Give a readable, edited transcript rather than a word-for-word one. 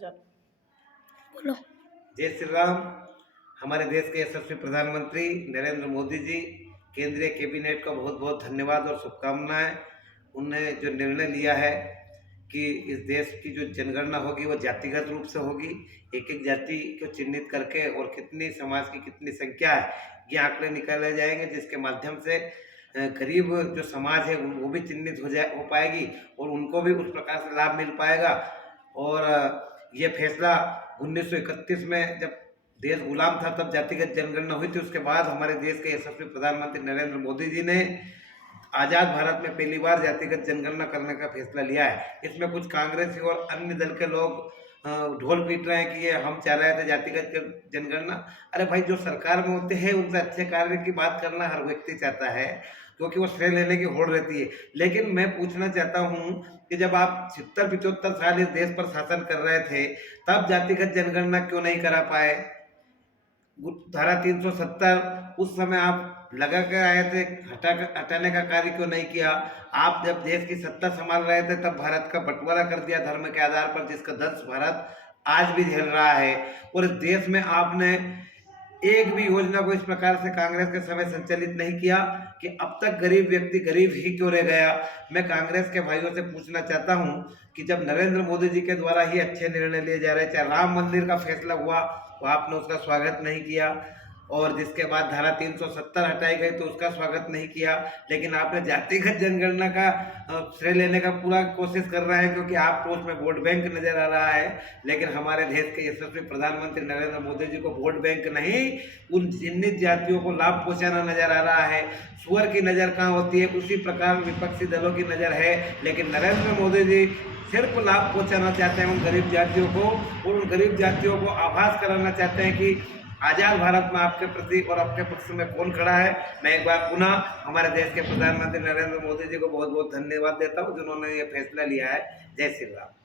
बोलो। जय श्री राम। हमारे देश के यशस्वी प्रधानमंत्री नरेंद्र मोदी जी, केंद्रीय कैबिनेट का बहुत बहुत धन्यवाद और शुभकामनाएं। उन्होंने जो निर्णय लिया है कि इस देश की जो जनगणना होगी वो जातिगत रूप से होगी, एक एक जाति को चिन्हित करके और कितनी समाज की कितनी संख्या है ये आंकड़े निकाले जाएंगे, जिसके माध्यम से गरीब जो समाज है वो भी चिन्हित हो पाएगी और उनको भी उस प्रकार से लाभ मिल पाएगा। और ये फैसला 1931 में जब देश गुलाम था तब जातिगत जनगणना हुई थी। उसके बाद हमारे देश के यशस्वी प्रधानमंत्री नरेंद्र मोदी जी ने आज़ाद भारत में पहली बार जातिगत जनगणना करने का फैसला लिया है। इसमें कुछ कांग्रेसी और अन्य दल के लोग ढोल पीट रहे हैं कि ये हम चाह रहे थे जातिगत जनगणना। अरे भाई, जो सरकार में होते हैं उनसे अच्छे कार्य की बात करना हर व्यक्ति चाहता है, क्योंकि वो श्रेय लेने की होड़ रहती है। लेकिन मैं पूछना चाहता हूँ कि जब आप 70-75 साल इस देश पर शासन कर रहे थे तब जातिगत जनगणना क्यों नहीं करा पाए? धारा 370 उस समय आप लगा कर आए थे, हटाने का कार्य क्यों नहीं किया? आप जब देश की सत्ता संभाल रहे थे तब भारत का बंटवारा कर दिया धर्म के आधार पर, जिसका दंश भारत आज भी झेल रहा है। और इस देश में आपने एक भी योजना को इस प्रकार से कांग्रेस के समय संचालित नहीं किया कि अब तक गरीब व्यक्ति गरीब ही क्यों रह गया। मैं कांग्रेस के भाइयों से पूछना चाहता हूं कि जब नरेंद्र मोदी जी के द्वारा ही अच्छे निर्णय लिए जा रहे, चाहे राम मंदिर का फैसला हुआ तो आपने उसका स्वागत नहीं किया, और जिसके बाद धारा 370 हटाई गई तो उसका स्वागत नहीं किया, लेकिन आपने जातिगत जनगणना का श्रेय लेने का पूरा कोशिश कर रहे हैं, क्योंकि आपको उसमें वोट बैंक नजर आ रहा है। लेकिन हमारे देश के यशस्वी प्रधानमंत्री नरेंद्र मोदी जी को वोट बैंक नहीं, उन चिन्हित जातियों को लाभ पहुंचाना नजर आ रहा है। सुअर की नजर कहाँ होती है, उसी प्रकार विपक्षी दलों की नजर है। लेकिन नरेंद्र मोदी जी सिर्फ लाभ पहुंचाना चाहते हैं उन गरीब जातियों को, और उन गरीब जातियों को आभास कराना चाहते हैं कि आजाद भारत में आपके प्रति और आपके पक्ष में कौन खड़ा है। मैं एक बार पुनः हमारे देश के प्रधानमंत्री नरेंद्र मोदी जी को बहुत बहुत धन्यवाद देता हूं जिन्होंने ये फैसला लिया है। जय श्री राम।